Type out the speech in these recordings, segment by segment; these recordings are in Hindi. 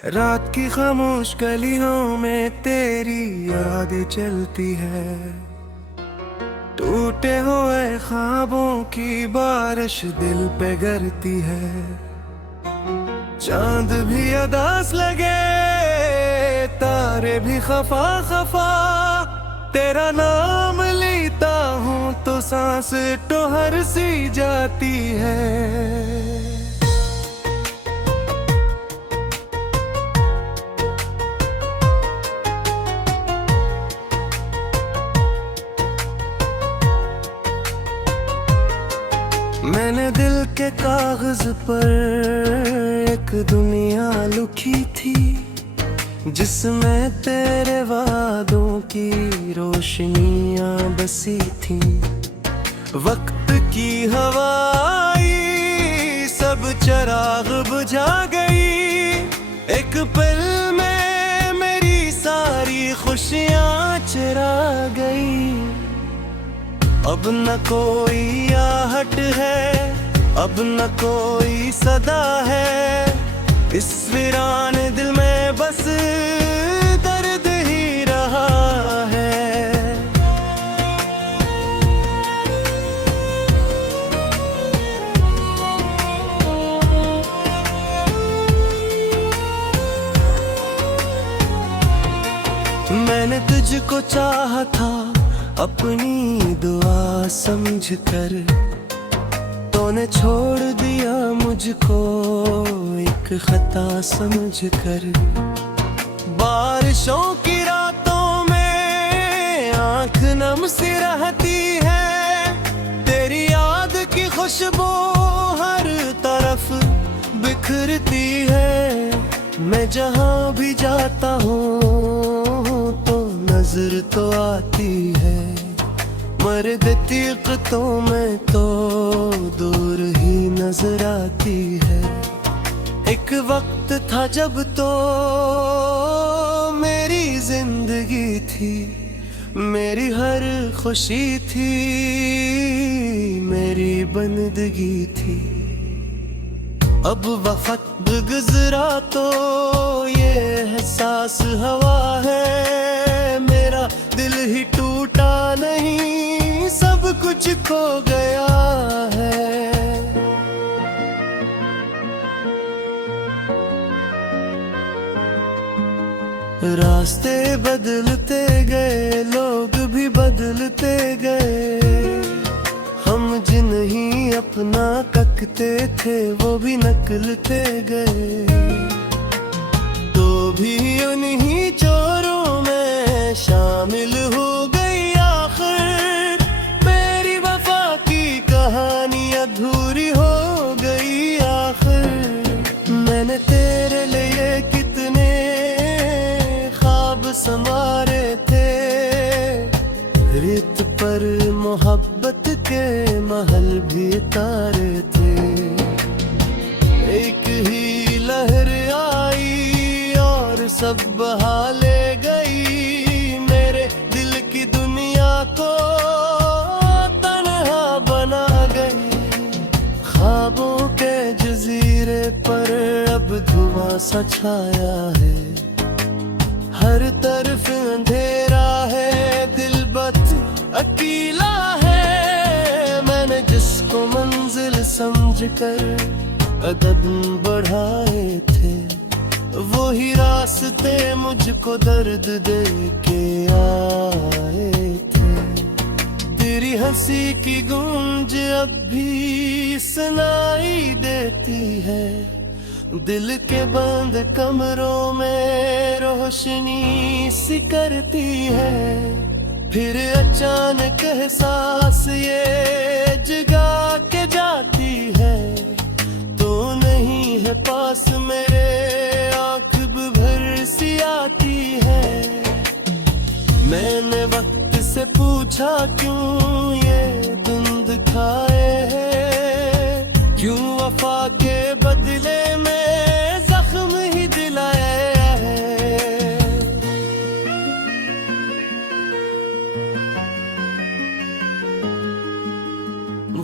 रात की खामोश गलियों में तेरी याद चलती है। टूटे हुए ख्वाबों की बारिश दिल पे गिरती है। चांद भी अदास लगे, तारे भी खफा खफा। तेरा नाम लेता हूँ तो सांस टोहर सी जाती है। मैंने दिल के कागज पर एक दुनिया लिखी थी, जिसमें तेरे वादों की रोशनियां बसी थी। वक्त की हवाई सब चिराग बुझा गई। एक पल में मेरी सारी खुशियां चुरा गई। अब न कोई आहट है, अब न कोई सदा है। इस वीरान दिल में बस दर्द ही रहा है। मैंने तुझको चाहा था अपनी दुआ समझकर, तूने छोड़ दिया मुझको एक खता समझकर। बारिशों की रातों में आंख नम सी रहती है। तेरी याद की खुशबू हर तरफ बिखरती है। मैं जहाँ भी जाता हूँ तो नजर तो आती है। मर्द तीक तो मैं तो दूर ही नजर आती है। एक वक्त था जब तो मेरी जिंदगी थी, मेरी हर खुशी थी, मेरी बंदगी थी। अब वक्त गुजरा तो ये एहसास हवा है। मेरा दिल ही टूटा नहीं, सब कुछ खो गया है। रास्ते बदलते गए, लोग भी बदलते गए। हम जिन ही अपना तकते थे वो भी नकलते गए। तो भी उन्हीं चोरों में शामिल हो गई आखिर। मेरी वफा की कहानी अधूरी हो गई आखिर। मैंने तेरे लिए कितने ख्वाब संवारे थे। रेत पर मोहब्बत के महल भी तारे थे। एक ही लहर आई और सब बहा ले गई। मेरे दिल की दुनिया को तन्हा बना गई। ख्वाबों के जजीरे पर अब धुआं सा छाया है। हर तरफ अंधेरा है, दिल बस अकेला है। मैंने जिसको मंजिल समझकर कदम बढ़ाए थे, वो ही रास्ते मुझको दर्द दे के आए थे। तेरी हंसी की गूंज अब भी सुनाई देती है। दिल के बंद कमरों में रोशनी सी करती है। फिर अचानक एहसास ये जगा के जाती है। तू नहीं है पास मेरे, आँख भर सी आती है। मैंने वक्त से पूछा क्यों ये धुंध खाए है। क्यों वफा के बदले में जख्म ही दिलाया है।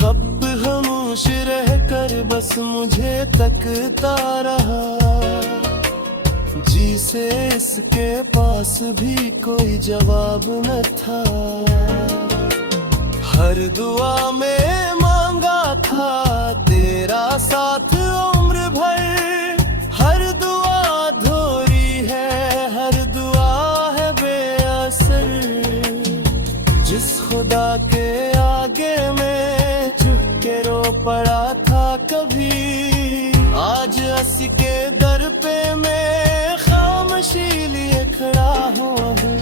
गप खामोश रह कर बस मुझे तकता रहा। जी से इसके पास भी कोई जवाब न था। हर दुआ में मांगा था तेरा साथ उम्र भर। हर दुआ अधूरी है, हर दुआ है बेअसर। जिस खुदा के आगे मैं झुक के रो पड़ा था कभी, आज असी के दर पे मैं खामोशी लिए खड़ा हूँ अभी।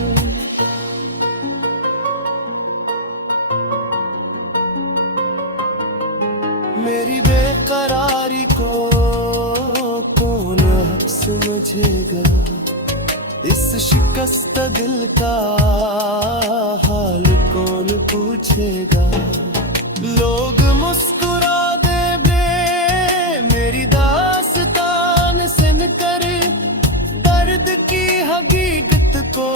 मेरी बेकरारी को कौन अब समझेगा, इस शिकस्त दिल का हाल कौन पूछेगा। लोग मुस्कुरा दे बे मेरी दास्तान सुनकर, दर्द की हकीकत को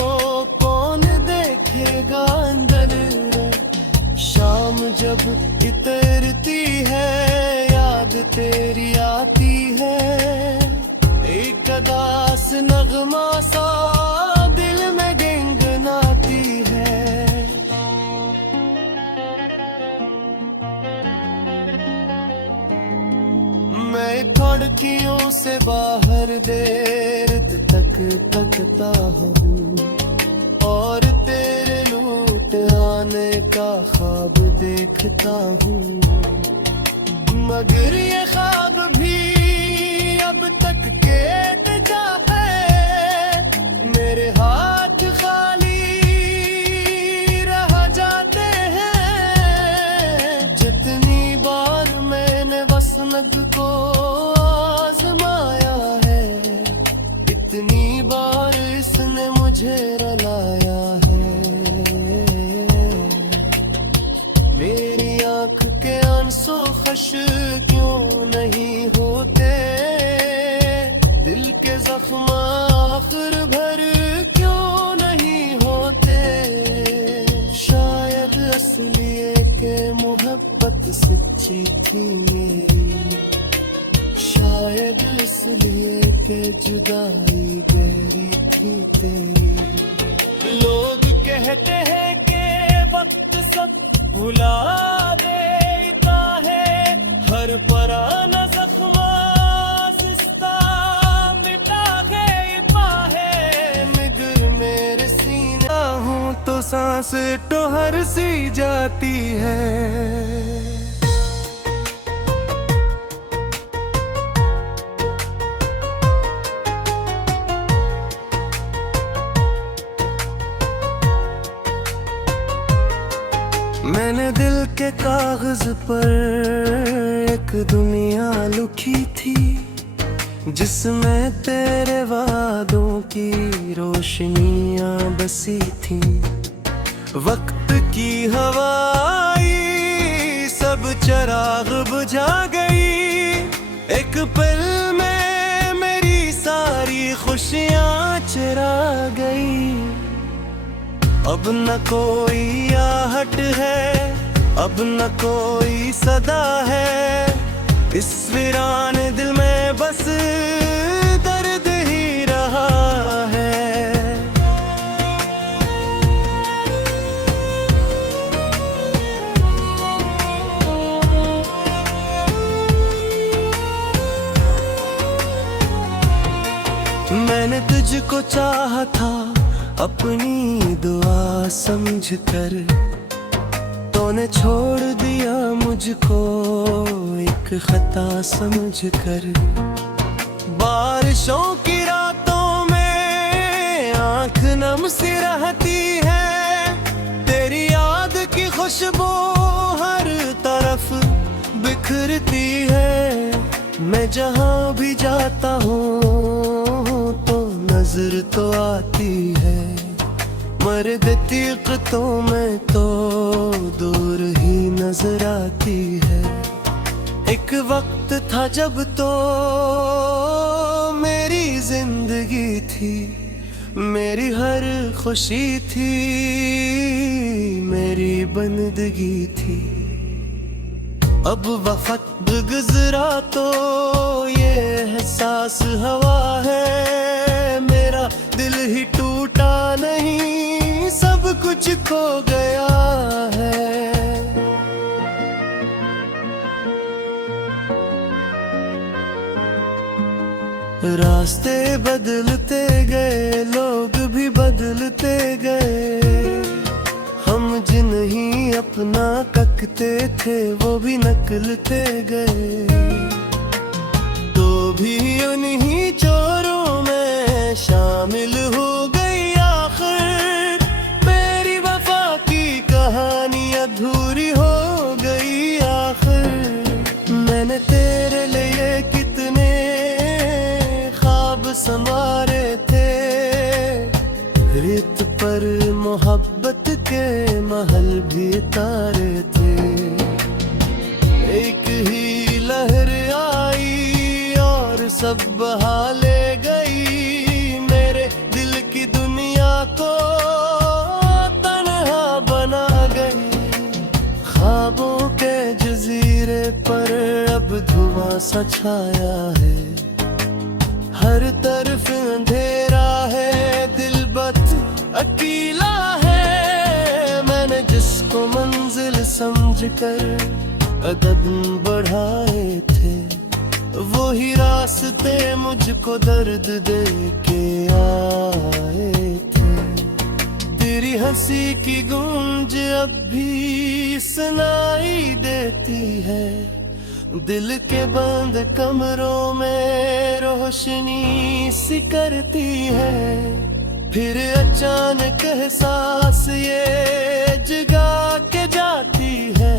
कौन देखेगा अंदर। शाम जब इतरती है याद तेरी आती है, एक अदास नगमा सा दिल में गुनगुनाती है। मैं खिड़कियों से बाहर देर तक तकता हूँ, और तेरे लूट आने का ख्वाब देखता हूँ। मगर ये ख्वाब भी अब तक केट जा है, मेरे हाथ खाली रह जाते हैं। जितनी बार मैंने वसनग को आजमाया है, इतनी बार इसने मुझे रुलाया है। मेरी आंख के आंसू खश क्यों नहीं होते, दिल के जख्म आखिर भर क्यों नहीं होते। शायद असलिए के मोहब्बत सच्ची थी मेरी, शायद इसलिए के जुदाई गहरी थी तेरी। लोग कहते हैं कि वक्त सब भुला देता है, हर पुराना जख्म सिस्ता मिटा गया है। मगर मेरे सीने हूँ तो सांस टोहर सी जाती है। मैंने दिल के कागज पर एक दुनिया लिखी थी, जिसमें तेरे वादों की रोशनियां बसी थी। वक्त की हवाई सब चिराग बुझा गई, एक पल में मेरी सारी खुशियां चुरा गई। अब न कोई आहट है, अब न कोई सदा है, इस वीरान दिल में बस दर्द ही रहा है। मैंने तुझको चाहा था अपनी दुआ समझकर, तूने छोड़ दिया मुझको एक खता समझकर। बारिशों की रातों में आंख नम सी रहती है, तेरी याद की खुशबू हर तरफ बिखरती है। मैं जहाँ भी जाता हूँ तो नजर तो आती है, मर्द तीक़तों में तो दूर ही नजर आती है। एक वक्त था जब तो मेरी जिंदगी थी, मेरी हर खुशी थी, मेरी बंदगी थी। अब वक्त गुजरा तो ये एहसास हवा है, खो गया है। रास्ते बदलते गए, लोग भी बदलते गए। हम जिन्हें अपना तकते थे वो भी नकलते गए। तो भी उन्हीं चोरों में शामिल हो गई आखिर। मेरी वफा की कहानी अधूरी हो गई आखिर। मैंने तेरे लिए कितने ख्वाब संवारे थे, रेत पर मोहब्बत के महल भी तारे थे। एक ही लहर आई और सब बहा ले गई। मेरे दिल की दुनिया को तन्हा बना गई। ख्वाबों के जजीरे पर अब धुआं सा छाया है। हर तरफ अंधेरा है, दिल बत अकेला है। मैंने जिसको मंजिल समझकर कदम बढ़ाए थे, वही रास्ते मुझको दर्द दे के आए थे। तेरी हंसी की गूंज अब भी सुनाई देती है। दिल के बंद कमरों में रोशनी सी करती है। फिर अचानक एहसास ये जगा के जाती है।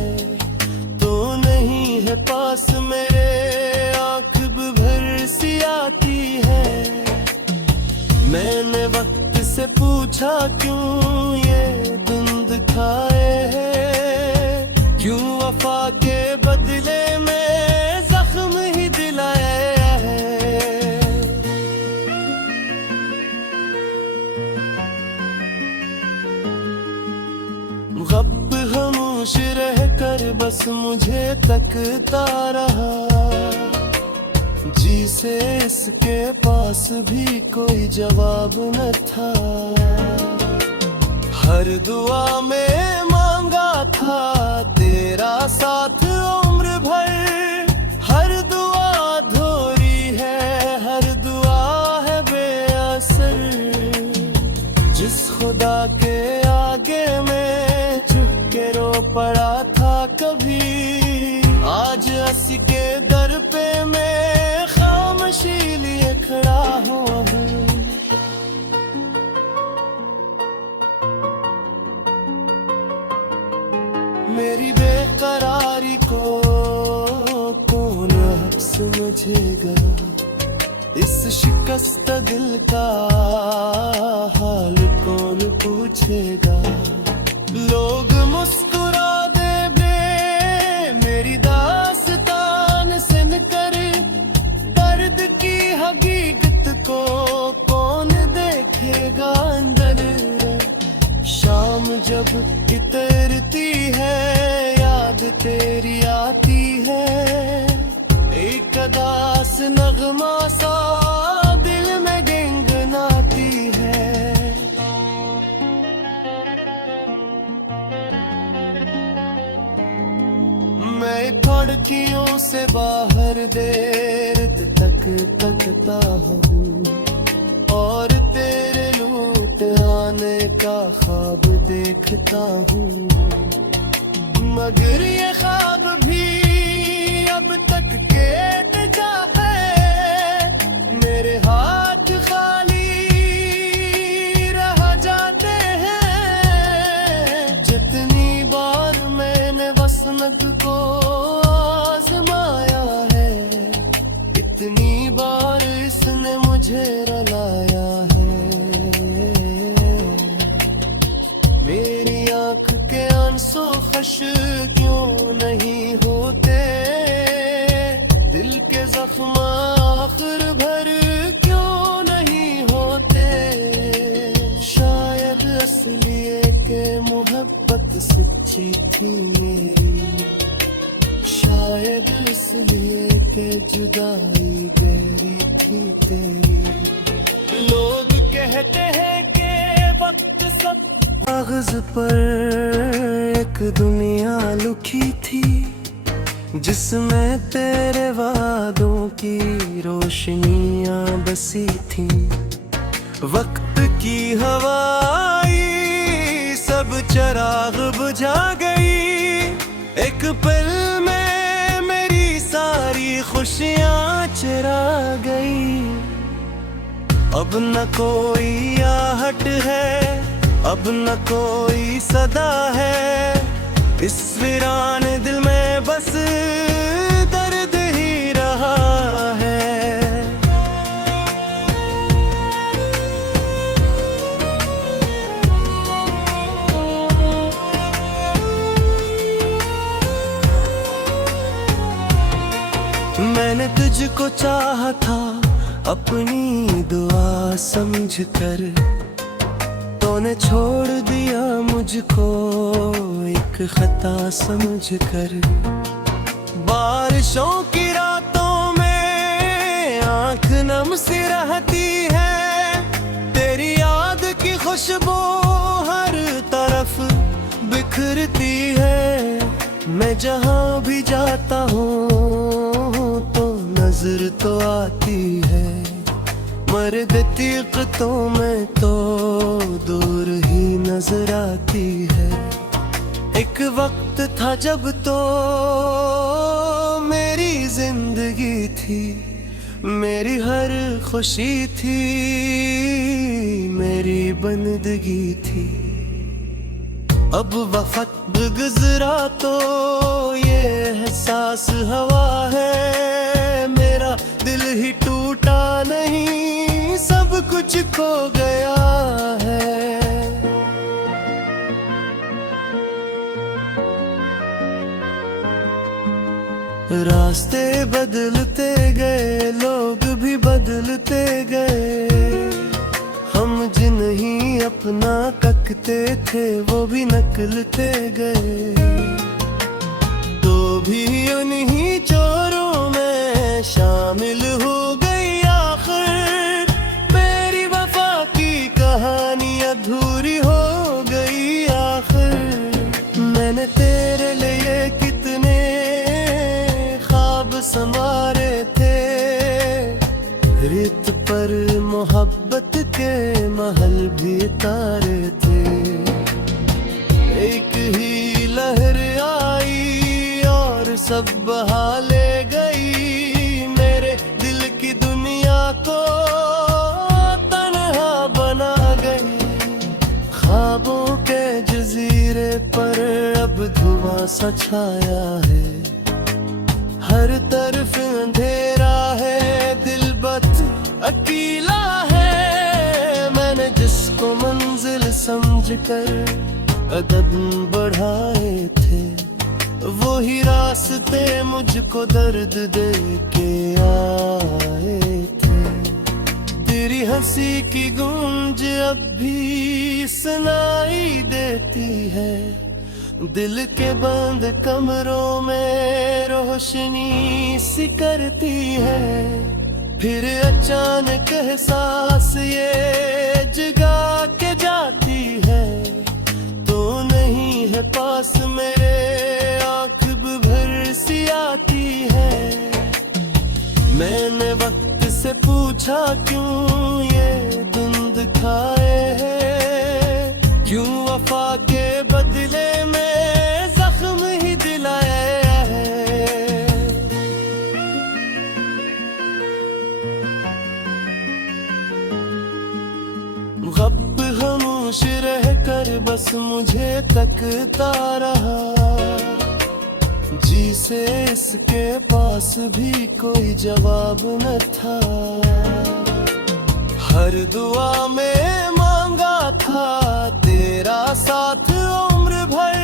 तो नहीं है पास मेरे, आँख भर सी आती है। मैंने वक्त से पूछा क्यों ये धुंध खाए है, क्यों वफा के बदले में जख्म ही दिलाया है। गप खामोश रह कर बस मुझे तकता रहा। जी से इसके पास भी कोई जवाब न था। हर दुआ में मांगा था तेरा साथ उम्र भर। हर दुआ अधूरी है, हर दुआ है बेअसर। जिस खुदा के आगे में झुक के रो पड़ा था कभी, आज हंसी के दर पे मैं खामोशी लिए खड़ा हूँ। मेरी बेकरारी को कौन अब समझेगा। इस शिकस्त दिल का हाल कौन पूछेगा। लोग मुस्कुरा दे मेरी दास्तान सुनकर, दर्द की हकीकत को कौन देखेगा अंदर। शाम जब इतरती है याद तेरी आती है। एक अदास नगमा सा दिल में गुनगुनाती है। मैं खिड़कियों से बाहर देर तक तकता हूँ और तेरे लौट आने का ख्वाब देखता हूँ। मगर ये ख्वाब भी अब तक कैद जा है। मेरे हाथ खाली रह जाते हैं। जितनी बार मैंने वसनत को आजमाया है, इतनी बार इसने मुझे रुलाया है। मेरी आँख के आंसू खुश क्यों नहीं होते, दिल के जख्म आखिर भर क्यों नहीं होते। शायद असलिए के मोहब्बत सच्ची थी मेरी, शायद इसलिए के जुदाई गहरी थी तेरी। लोग कहते हैं कि वक्त सब कागज पर एक दुनिया लिखी थी, जिसमें तेरे वादों की रोशनियां बसी थी। वक्त की हवा आई, सब चिराग बुझा गई। एक पल में मेरी सारी खुशियां चुरा गई। अब न कोई आहट है, अब न कोई सदा है। इस वीरान दिल में बस दर्द ही रहा है। मैंने तुझको चाहा था अपनी दुआ समझकर, तूने छोड़ दिया मुझको एक खता समझकर। बारिशों की रातों में आंख नम सी रहती है, तेरी याद की खुशबू हर तरफ बिखरती है। मैं जहाँ भी जाता हूँ तो नजर तो आती है, मर्द तीक़तों में तो दूर ही नजर आती है। एक वक्त था जब तो मेरी जिंदगी थी, मेरी हर खुशी थी, मेरी बंदगी थी। अब वक्त गुजरा तो ये एहसास हवा है, मेरा दिल ही टूटा नहीं, सब कुछ खो गया है। रास्ते बदलते गए, लोग भी बदलते गए। हम जिन्हें अपना तकते थे वो भी नकलते गए। तो भी उन्हीं चोरों में शामिल हो गई आखिर। मेरी वफा की कहानी अधूरी हो गई आखिर। मैंने तेरे लिए कितने ख्वाब संवारे थे, रेत पर मोहब्बत के महल भी तारे थे। एक ही लहर आई और सब बहा ले गई, मेरे दिल की दुनिया को तन्हा बना गई। ख्वाबों के जजीरे पर अब धुआं सा छाया है, हर तरफ अंधेरा है, दिल बस अकेला है। मैंने जिसको मंजिल समझकर कदम बढ़ाए थे, वो ही रास्ते मुझको दर्द दे के आए थे। तेरी हंसी की गूंज अब भी सुनाई देती है, दिल के बंद कमरों में रोशनी सी करती है। फिर अचानक एहसास ये जगा के जाती है, तो नहीं है पास मेरे, आँख भर सी आती है। मैंने वक्त से पूछा क्यों ये धुंध खाए है, क्यों वफा के बदले में जख्म ही दिलाया है। गप खामोश रह कर बस मुझे तकता रहा, जी से इसके पास भी कोई जवाब न था। हर दुआ में मांगा था तेरा साथ उम्र भर,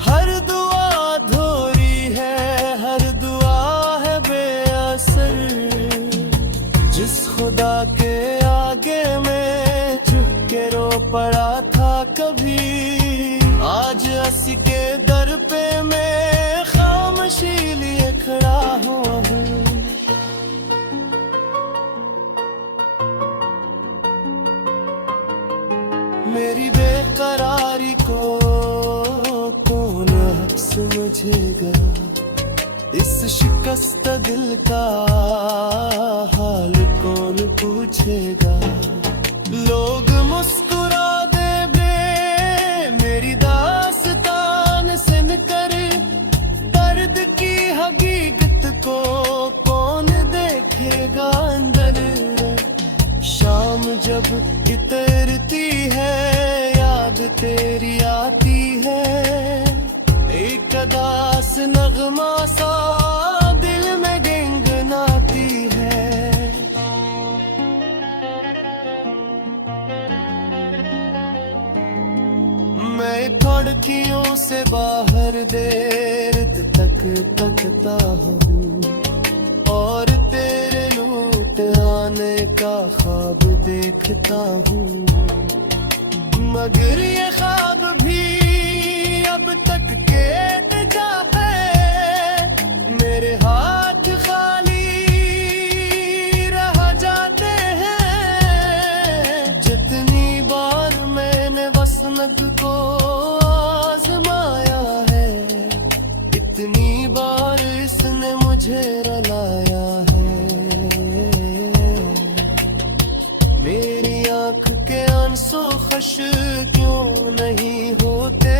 हर दुआ अधूरी है, हर दुआ है बेअसर। जिस खुदा के आगे मैं झुक के रो पड़ा था कभी, आज हंस के दर पे मैं खामोशी लिए खड़ा हूँ। मेरी बेकरार समझेगा इस शिकस्त दिल का हाल कौन पूछेगा। लोग मुस्कुरा दे बे मेरी दास्तान सुन कर, दर्द की हकीकत को कौन देखेगा अंदर। शाम जब इतरती है याद तेरी आती है, एक अदास नगमा सा दिल में गुनगुनाती है। मैं खिड़कियों से बाहर देर तक तकता हूँ और तेरे लूट आने का ख्वाब देखता हूँ, मगर ये ख्वाब भी अब तक कैद जा है। मेरे हाथ खाली रह जाते हैं। जितनी बार मैंने वसनत को आजमाया है, इतनी बार इसने मुझे रुलाया है। मेरी आंख के आंसू खुश क्यों नहीं होते,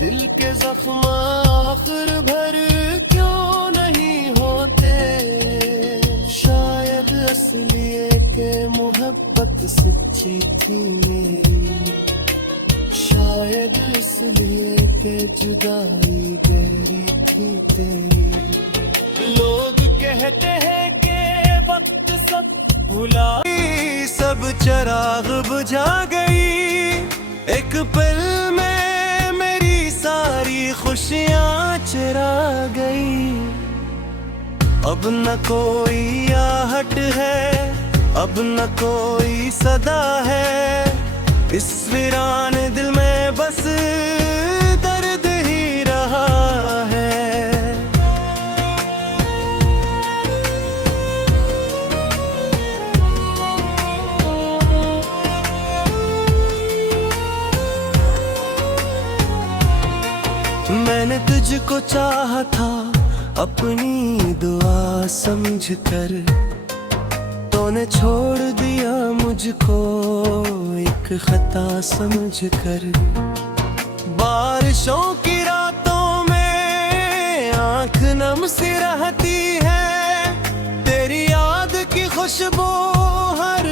दिल के जख्म आखिर भर क्यों नहीं होते। शायद असलिए के मोहब्बत सच्ची थी मेरी, शायद इसलिए के जुदाई गहरी थी तेरी। लोग कहते हैं कि वक्त सब भुला, सब चिराग बुझा गई एक पल में, मेरी सारी खुशियाँ चुरा गई। अब न कोई आहट है, अब न कोई सदा है, इस वीरान दिल में बस दर्द ही रहा है। मैंने तुझको चाहा था अपनी दुआ समझकर, तूने छोड़ दिया मुझको एक खता समझकर। बारिशों की रातों में आंख नम सी रहती है, तेरी याद की खुशबू हर